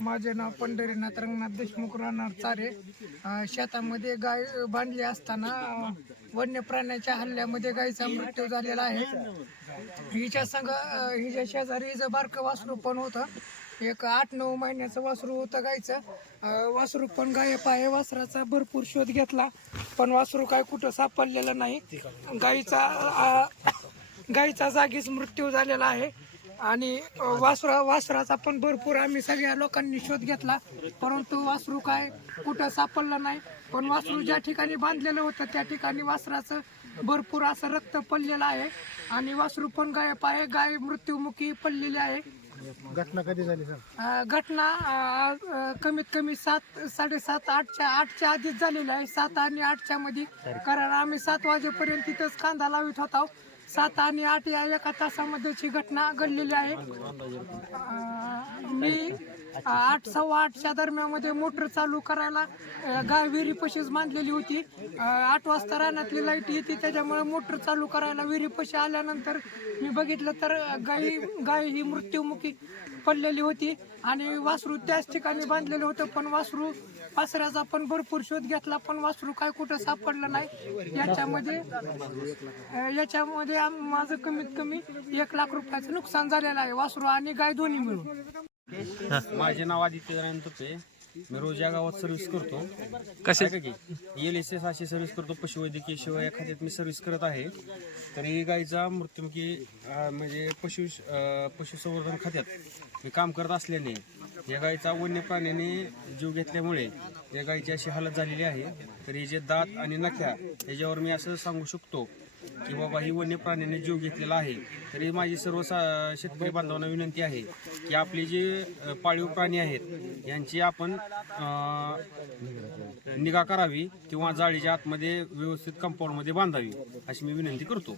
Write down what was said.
माझे नाव पंढरीनाथ रंगनाथ देशमुख राहणार चारे. शेतामध्ये गाय बांधली असताना वन्य प्राण्याच्या हल्ल्यामध्ये गायीचा मृत्यू झालेला आहे. हिच्या संग हिच्या शेजारी हिचं बारकं वासरू पण होतं. एक आठ नऊ महिन्याचं वासरू होतं गायचं. वासरू पण गायप आहे. वासराचा भरपूर शोध घेतला. पण वासरू काय कुठं सापडलेलं नाही. गायीचा गायीचा जागीच मृत्यू झालेला आहे. आणि वासरा वासराचा पण भरपूर आम्ही सगळ्या लोकांनी शोध घेतला. परंतु वासरू काय कुठं सापडलं नाही. पण वासरू ज्या ठिकाणी बांधलेलं होतं त्या ठिकाणी वासराचं भरपूर असं रक्त पडलेलं आहे. आणि वासरू पण गायब आहे. गाय मृत्युमुखी पडलेली आहे. घटना कधी झाली सर? घटना अ, कमीत कमी सात साडेसात आठच्या आठच्या आधीच झालेली आहे. सात आणि आठच्या मध्ये कारण आम्ही सात वाजेपर्यंत तिथंच कांदा लावित होता. सात आणि आठ या एका तासामध्येची घटना घडलेली आहे. मी आठ सव्वा आठच्या दरम्यानमध्ये मोटर चालू करायला गाय विहिरीपशीच बांधलेली होती. आठ वाजता रानातली लाइट येते त्याच्यामुळे मोटर चालू करायला विहिरीपशी आल्यानंतर मी बघितलं तर गाई गाय ही मृत्युमुखी पडलेली होती. आणि वासरू त्याच ठिकाणी बांधलेलं होतं पण वासरू वासराचा पण भरपूर शोध घेतला पण वासरू काय कुठं सापडलं नाही. याच्यामध्ये याच्यामध्ये माझं कमीत कमी एक लाख रुपयाचं नुकसान झालेलं आहे वासरू आणि गाय दोन्ही मिळून. माझे नाव आदित्य नारायण तुपे. मी रोज या गावात सर्व्हिस करतो. कसे? एल एस एस अशी सर्व्हिस करतो पशुवैद्यकीय सेवा या खात्यात मी सर्व्हिस करत आहे. तर ही गायीचा मृत्युमुखी अं, म्हणजे पशु अं, पशुसंवर्धन खात्यात मी काम करत असल्याने या गायीचा वन्य प्राण्याने जीव घेतल्यामुळे या गायीची अशी हालत झालेली आहे. तर हे जे दात आणि नख्या याच्यावर मी असं सांगू शकतो की बाबा ही वन्य प्राण्याने जीव घेतलेला आहे. तरी माझी सर्व सा- शेतकरी बांधवांना विनंती आहे की आपले जे पाळीव प्राणी आहेत यांची आपण निगा करावी किंवा जाळीच्या आतमध्ये व्यवस्थित कंपाऊंडमध्ये बांधावी अशी मी विनंती करतो.